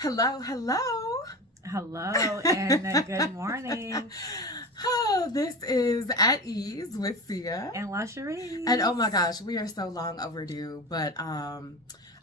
Hello, hello. Hello and good morning. Oh, this is At Ease with Sia. And Lashrecse. And oh my gosh, we are so long overdue, but I'm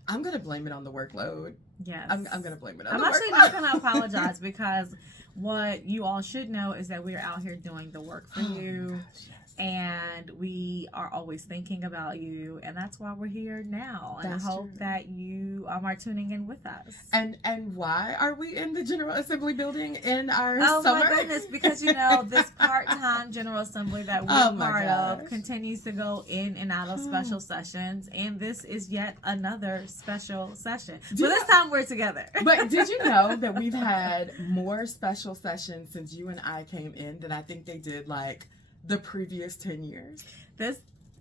gonna blame it on the workload. Yes. I'm gonna blame it on I'm the actually workload. not gonna apologize because what you all should know is that we are out here doing the work for you. Gosh, yes. And we are always thinking about you, and that's why we're here now. And That's I hope true. that you are tuning in with us. And why are we in the General Assembly building in our Oh summer? my goodness, because this part-time General Assembly that we're part of continues to go in and out of special sessions, and this is yet another special session. But this time we're together. But did you know that we've had more special sessions since you and I came in than I think they did like the previous 10 years? This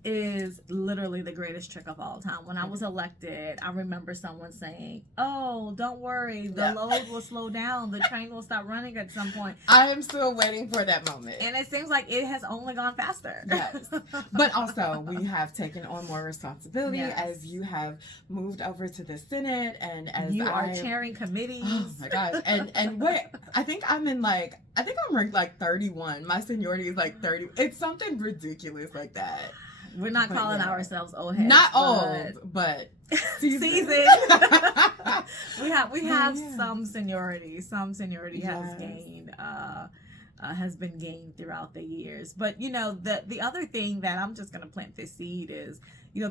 is literally the greatest trick of all time. When I was elected, I remember someone saying, "Oh, don't worry, the load will slow down. The train will stop running at some point." I am still waiting for that moment. And it seems like it has only gone faster. Yes. But also, we have taken on more responsibility Yes. as you have moved over to the Senate and as you are chairing committees. Oh my gosh. And wait, I think I'm ranked like 31. My seniority is like 30. It's something ridiculous like that. We're not calling ourselves old heads. Not old, but seasoned. we have some seniority. Some seniority has been gained throughout the years. But the other thing that I'm just gonna plant this seed is,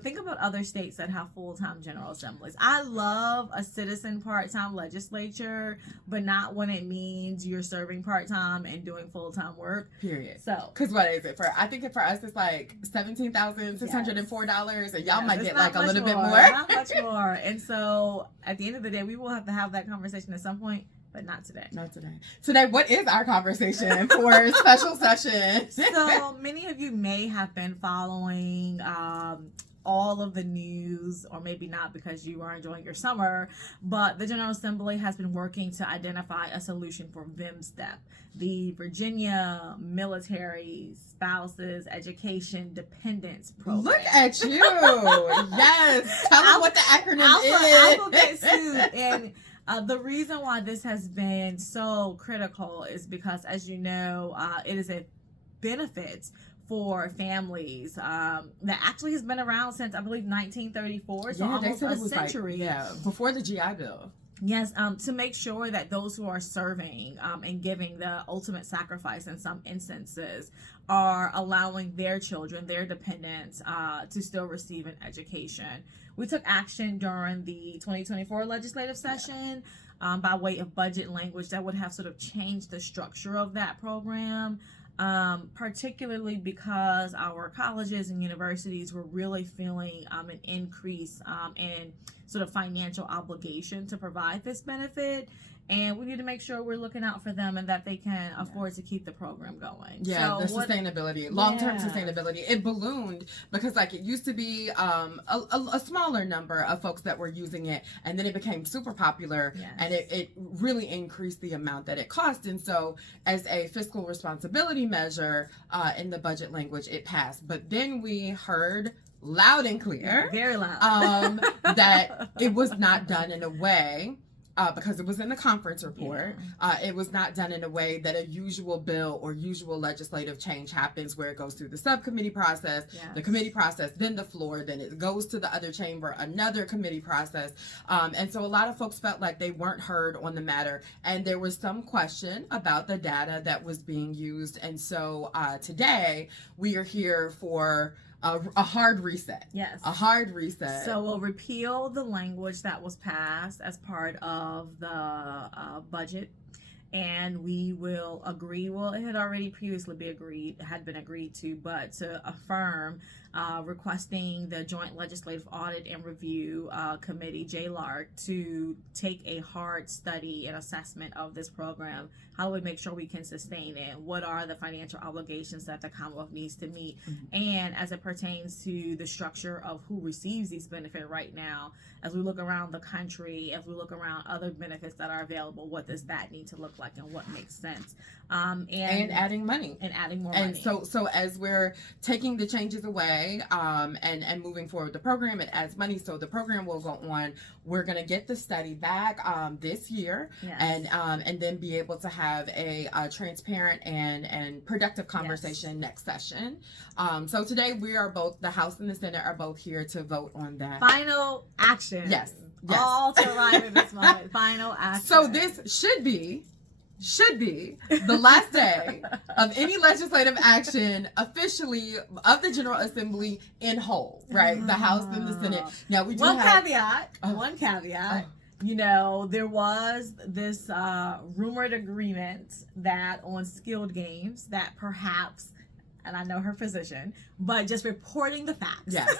think about other states that have full-time General Assemblies. I love a citizen part-time legislature, but not when it means you're serving part-time and doing full-time work. Period. So, because what is it for? I think for us it's like $17,604, and y'all might get like a little bit more. Not much more. And so, at the end of the day, we will have to have that conversation at some point. But not today. Not today. Today, what is our conversation for special session? So many of you may have been following all of the news, or maybe not because you are enjoying your summer, but the General Assembly has been working to identify a solution for VMSTEP, the Virginia Military Spouses Education Dependence Program. Look at you. Yes. Tell them what the acronym is. I will get sued. And the reason why this has been so critical is because, as you know, it is a benefit for families that actually has been around since, I believe, 1934, so almost a century. Before the GI Bill. Yes, to make sure that those who are serving and giving the ultimate sacrifice in some instances are allowing their children, their dependents, to still receive an education. We took action during the 2024 legislative session by way of budget language that would have sort of changed the structure of that program. Particularly because our colleges and universities were really feeling an increase in sort of financial obligation to provide this benefit. And we need to make sure we're looking out for them and that they can afford to keep the program going. Yeah, so sustainability, long-term sustainability. It ballooned because it used to be a smaller number of folks that were using it, and then it became super popular, and it really increased the amount that it cost. And so as a fiscal responsibility measure in the budget language, it passed. But then we heard loud and clear, very loud, that it was not done in a way, because it was in the conference report, it was not done in a way that a usual bill or usual legislative change happens, where it goes through the subcommittee process, the committee process, then the floor, then it goes to the other chamber, another committee process. And so a lot of folks felt like they weren't heard on the matter, and there was some question about the data that was being used. And so today we are here for a hard reset. Yes. A hard reset. So we'll repeal the language that was passed as part of the budget, and we will agree, well, it had already previously been agreed to, but to affirm requesting the Joint Legislative Audit and Review Committee, JLARC, to take a hard study and assessment of this program. How do we make sure we can sustain it? What are the financial obligations that the Commonwealth needs to meet? And as it pertains to the structure of who receives these benefits right now, as we look around the country, as we look around other benefits that are available, what does that need to look look like and what makes sense. And adding money. And adding more and money. so as we're taking the changes away and moving forward the program, it adds money. So the program will go on. We're going to get the study back this year. Yes. And then be able to have a transparent and productive conversation next session. So today we are both, the House and the Senate are both here to vote on that. Final action. Yes. All to arrive at this moment. Final action. So this should be the last day of any legislative action officially of the General Assembly in whole, right? The House and the Senate. Now we do one have caveat. You know, there was this rumored agreement that on skilled games that perhaps, and I know her position, but just reporting the facts. Yes,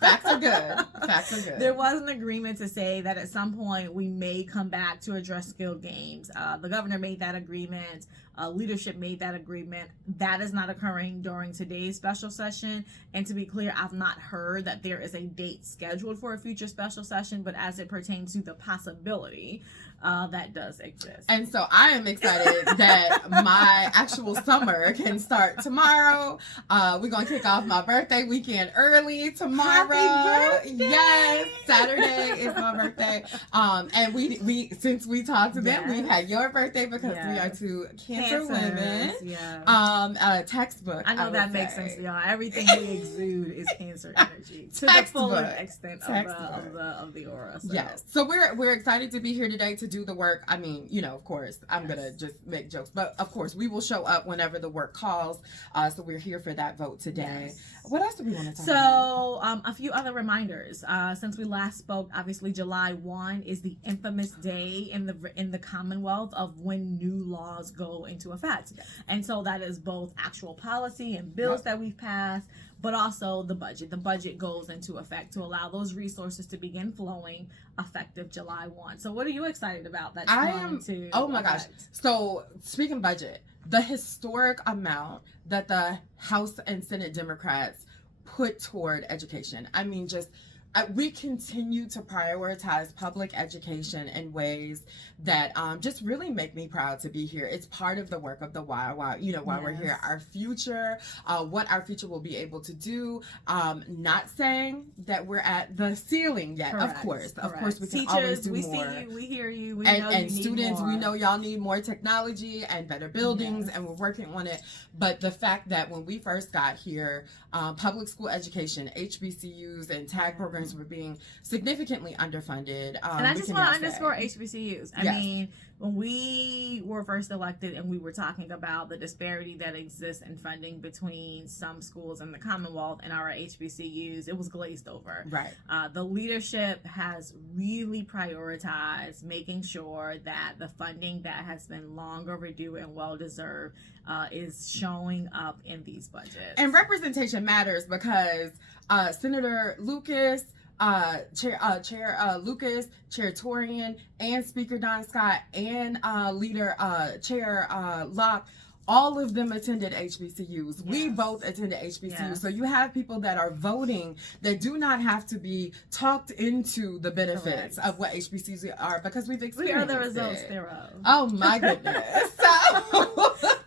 facts are good. Facts are good. There was an agreement to say that at some point we may come back to address skilled games. The governor made that agreement. Leadership made that agreement. That is not occurring during today's special session. And to be clear, I've not heard that there is a date scheduled for a future special session, but as it pertains to the possibility, that does exist. And so I am excited that my actual summer can start tomorrow. We're going to kick off my birthday weekend early tomorrow. Happy birthday! Yes, Saturday is my birthday. And we since we talked to them, we've had your birthday because we are two cancer women. Textbook. I know that makes sense to y'all. Everything we exude is cancer energy to the full extent of the aura. So. Yes. So we're excited to be here today to do the work. I mean, you know, of course, I'm gonna just make jokes, but of course, we will show up whenever the work calls. So we're here for that vote today. Yes. What else do we want to talk about? A few other reminders. Since we last spoke, obviously July 1 is the infamous day in the Commonwealth of when new laws go into effect, and so that is both actual policy and bills that we've passed, but also the budget. The budget goes into effect to allow those resources to begin flowing effective July 1. So what are you excited about? Oh my gosh. So speaking budget, the historic amount that the House and Senate Democrats put toward education. I mean, we continue to prioritize public education in ways that just really make me proud to be here. It's part of the work of the why we're here. Our future, what our future will be able to do. Not saying that we're at the ceiling yet. Correct. Of course, we can Teachers, always do we more. See you, we hear you, we and, know and you students, need more. we know y'all need more technology and better buildings, and we're working on it. But the fact that when we first got here, public school education, HBCUs, and tag programs were being significantly underfunded. And I just want to underscore HBCUs. I mean, when we were first elected and we were talking about the disparity that exists in funding between some schools in the Commonwealth and our HBCUs, it was glazed over. Right. The leadership has really prioritized making sure that the funding that has been long overdue and well-deserved is showing up in these budgets. And representation matters because Senator Lucas, Chair Lucas, Chair Torian, and Speaker Don Scott, and Chair Locke, all of them attended HBCUs. Yes. We both attended HBCUs. Yes. So you have people that are voting that do not have to be talked into the benefits of what HBCUs are because we've experienced We are the results thereof. Oh my goodness.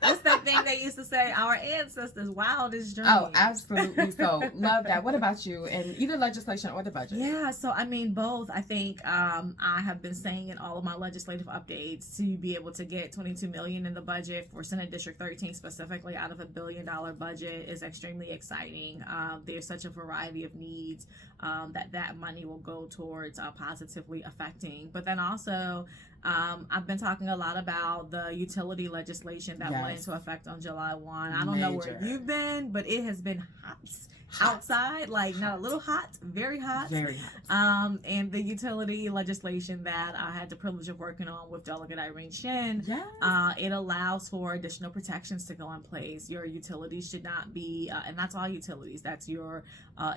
That's that thing they used to say, our ancestors' wildest dreams. Oh, absolutely. So love that. What about you in either legislation or the budget? Yeah, so I mean both. I think I have been saying in all of my legislative updates to be able to get $22 million in the budget for Senate District 13 specifically out of $1 billion budget is extremely exciting. There's such a variety of needs that money will go towards positively affecting. But then also I've been talking a lot about the utility legislation that went into effect on July 1. I don't know where you've been, but it has been hot outside, like not a little hot, very hot. Very hot. And the utility legislation that I had the privilege of working on with Delegate Irene Shin, it allows for additional protections to go in place. Your utilities should not be, and that's all utilities, that's your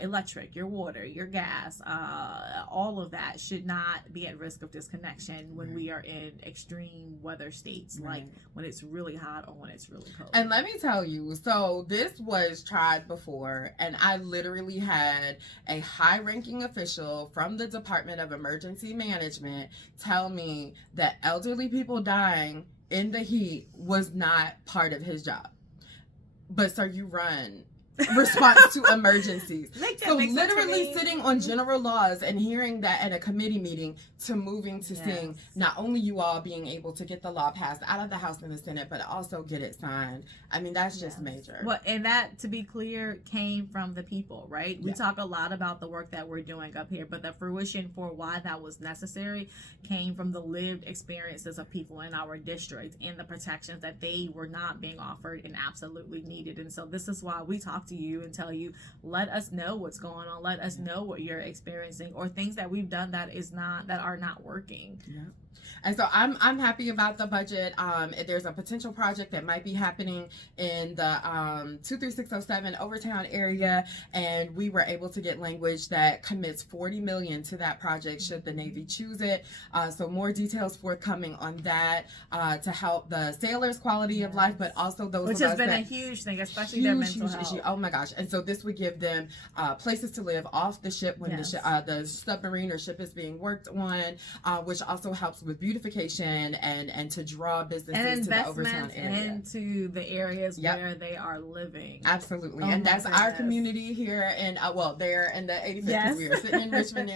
electric, your water, your gas, all of that should not be at risk of disconnection when we are in extreme weather states, like when it's really hot or when it's really cold. And let me tell you, so this was tried before, and I literally had a high-ranking official from the Department of Emergency Management tell me that elderly people dying in the heat was not part of his job. But sir, you run response to emergencies. So literally sitting on general laws and hearing that at a committee meeting to moving to seeing not only you all being able to get the law passed out of the House and the Senate, but also get it signed. I mean, that's just major. Well, and that, to be clear, came from the people, right? We talk a lot about the work that we're doing up here, but the fruition for why that was necessary came from the lived experiences of people in our district and the protections that they were not being offered and absolutely needed. And so this is why we talk to you and tell you, let us know what's going on, let us know what you're experiencing, or things that we've done that are not working. And so I'm happy about the budget. There's a potential project that might be happening in the 23607 Overtown area, and we were able to get language that commits $40 million to that project should the Navy choose it. So more details forthcoming on that to help the sailors' quality of life, but also those which of has us been that, a huge thing, especially their mental health. Issue. Oh my gosh! And so this would give them places to live off the ship when the submarine or ship is being worked on, which also helps with beautification and to draw businesses to the Overtown area. Into the areas where they are living. Absolutely. And that's our community here in they're in the 85th because we are sitting in Richmond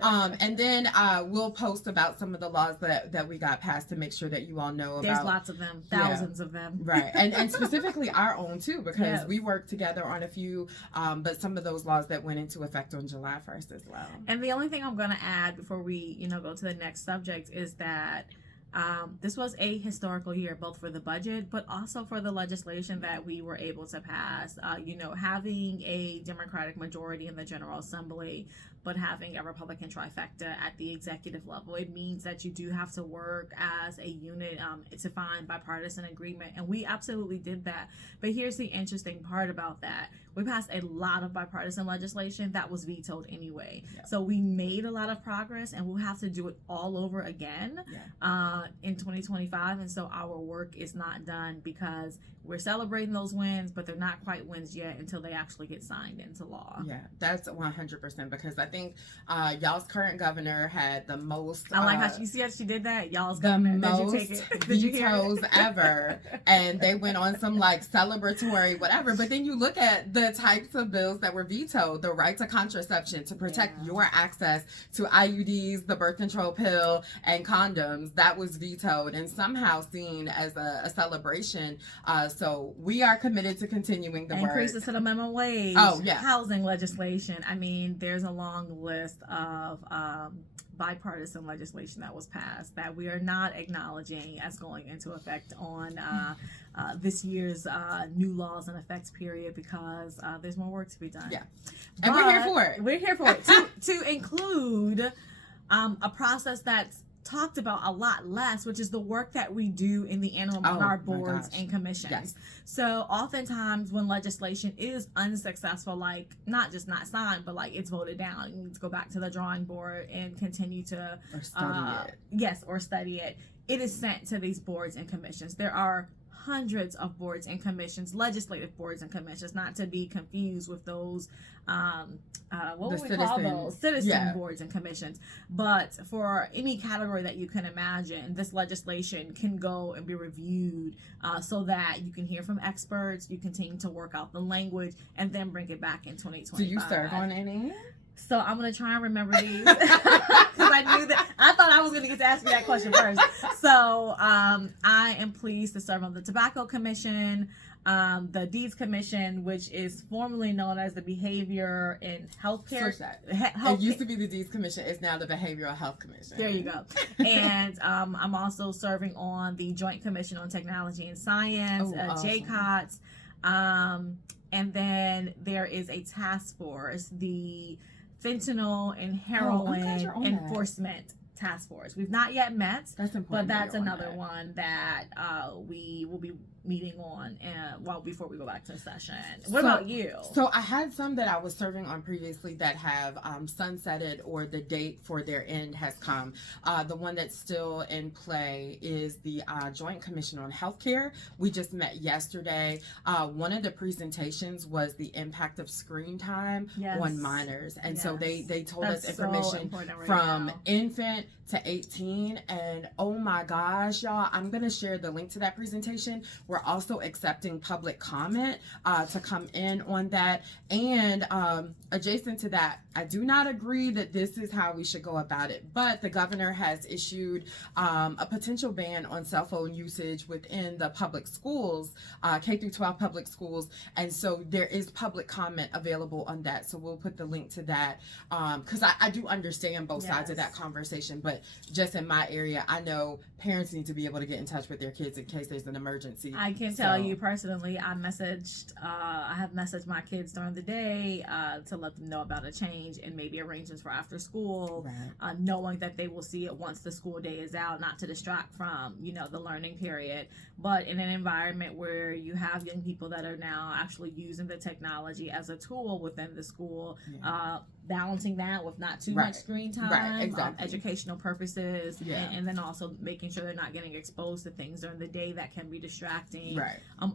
now. And then we'll post about some of the laws that we got passed to make sure that you all know about. There's lots of them, thousands of them. Right. And specifically our own too, because we worked together on a few, but some of those laws that went into effect on July 1st as well. And the only thing I'm going to add before we, go to the next subject is that this was a historical year, both for the budget, but also for the legislation that we were able to pass. Having a Democratic majority in the General Assembly, but having a Republican trifecta at the executive level, it means that you do have to work as a unit to find bipartisan agreement. And we absolutely did that. But here's the interesting part about that. We passed a lot of bipartisan legislation that was vetoed anyway. So we made a lot of progress, and we'll have to do it all over again in 2025. And so our work is not done because we're celebrating those wins, but they're not quite wins yet until they actually get signed into law. Yeah, that's 100%, because I think y'all's current governor had the most. I like how she did that. Y'all's the governor. most Did you take it? vetoes ever, and they went on some celebratory whatever. But then you look at the types of bills that were vetoed: the right to contraception to protect your access to IUDs, the birth control pill, and condoms. That was vetoed and somehow seen as a celebration. So we are committed to continuing the work. Increases to the minimum wage. Housing legislation. I mean, there's a long list of bipartisan legislation that was passed that we are not acknowledging as going into effect on this year's new laws and effects period, because there's more work to be done. And we're here for it. We're here for it. to include a process that's talked about a lot less, which is the work that we do in the interim on our boards and commissions. So oftentimes when legislation is unsuccessful, like not just not signed, but like it's voted down, you need to go back to the drawing board and continue to study it. It is sent to these boards and commissions. There are hundreds of boards and commissions, legislative boards and commissions, not to be confused with those citizen boards and commissions. But for any category that you can imagine, this legislation can go and be reviewed so that you can hear from experts, you continue to work out the language, and then bring it back in 2025. Do you serve on any? So I'm going to try and remember these because I thought I was going to get to ask you that question first. So I am pleased to serve on the Tobacco Commission, the Deeds Commission, which is formerly known as the Behavior in Healthcare. It used to be the Deeds Commission. It's now the Behavioral Health Commission. There you go. And I'm also serving on the Joint Commission on Technology and Science, awesome. JCHC. And then there is a task force, the Fentanyl and Heroin Enforcement Task Force. We've not yet met, that's important, but that's another one that we will be meeting on before we go back to session. What about you? So I had some that I was serving on previously that have sunsetted or the date for their end has come. The one that's still in play is the Joint Commission on Healthcare. We just met yesterday. One of the presentations was the impact of screen time on minors. And so they told us information from infant to 18. And oh my gosh, y'all, I'm going to share the link to that presentation. We're also accepting public comment to come in on that. And adjacent to that, I do not agree that this is how we should go about it, but the governor has issued a potential ban on cell phone usage within the public schools, K through 12 public schools. And so there is public comment available on that. So we'll put the link to that because I do understand both sides of that conversation, but just in my area, I know parents need to be able to get in touch with their kids in case there's an emergency. I can tell you personally, I have messaged my kids during the day to let them know about a change and maybe arrangements for after school, knowing that they will see it once the school day is out, not to distract from, the learning period. But in an environment where you have young people that are now actually using the technology as a tool within the school, balancing that with not too much screen time, educational purposes, and then also making sure they're not getting exposed to things during the day that can be distracting.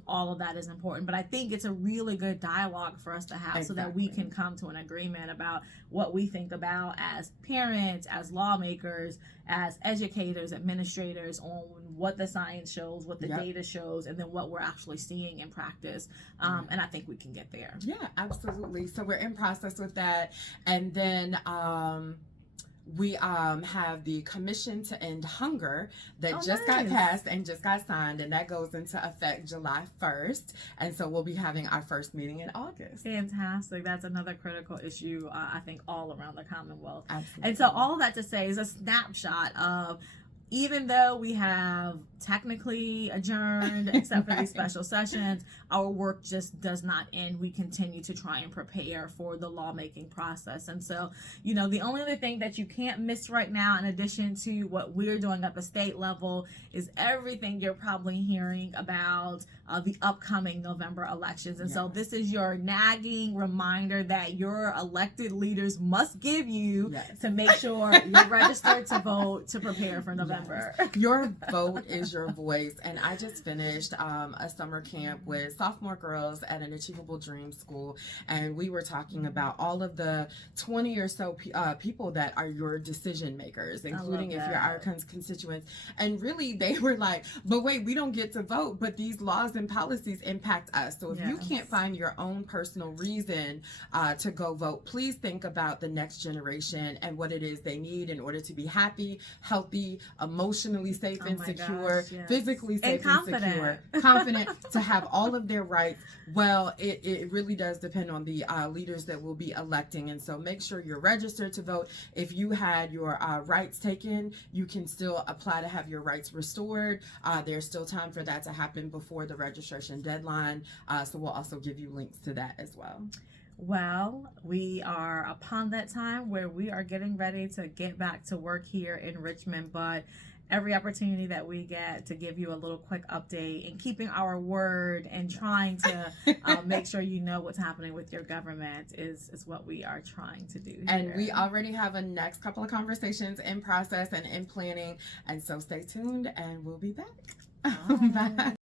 All of that is important. But I think it's a really good dialogue for us to have so that we can come to an agreement about what we think about as parents, as lawmakers, as educators, administrators, on what the science shows, what the data shows, and then what we're actually seeing in practice. And I think we can get there. Yeah, absolutely. So we're in process with that. And then we have the Commission to End Hunger that got passed and just got signed, and that goes into effect July 1st. And so we'll be having our first meeting in August. Fantastic. That's another critical issue, I think, all around the Commonwealth. Absolutely. And so all that to say is a snapshot of, even though we have technically adjourned, except for these special sessions, our work just does not end. We continue to try and prepare for the lawmaking process. And so, the only other thing that you can't miss right now, in addition to what we're doing at the state level, is everything you're probably hearing about the upcoming November elections. And so this is your nagging reminder that your elected leaders must give you to make sure you're registered to vote to prepare for November. Your vote is your voice. And I just finished a summer camp with sophomore girls at an Achievable Dream School, and we were talking about all of the 20 or so people that are your decision makers, including if you're our constituents. And really, they were like, but wait, we don't get to vote, but these laws and policies impact us. So if you can't find your own personal reason to go vote, please think about the next generation and what it is they need in order to be happy, healthy, emotionally safe and secure, physically safe and secure, confident, to have all of their rights. Well, it really does depend on the leaders that we'll be electing. And so make sure you're registered to vote. If you had your rights taken, you can still apply to have your rights restored. There's still time for that to happen before the registration deadline. So we'll also give you links to that as well. Well, we are upon that time where we are getting ready to get back to work here in Richmond, but every opportunity that we get to give you a little quick update and keeping our word and trying to make sure you know what's happening with your government is what we are trying to do here. And we already have a next couple of conversations in process and in planning, and so stay tuned and we'll be back. Bye.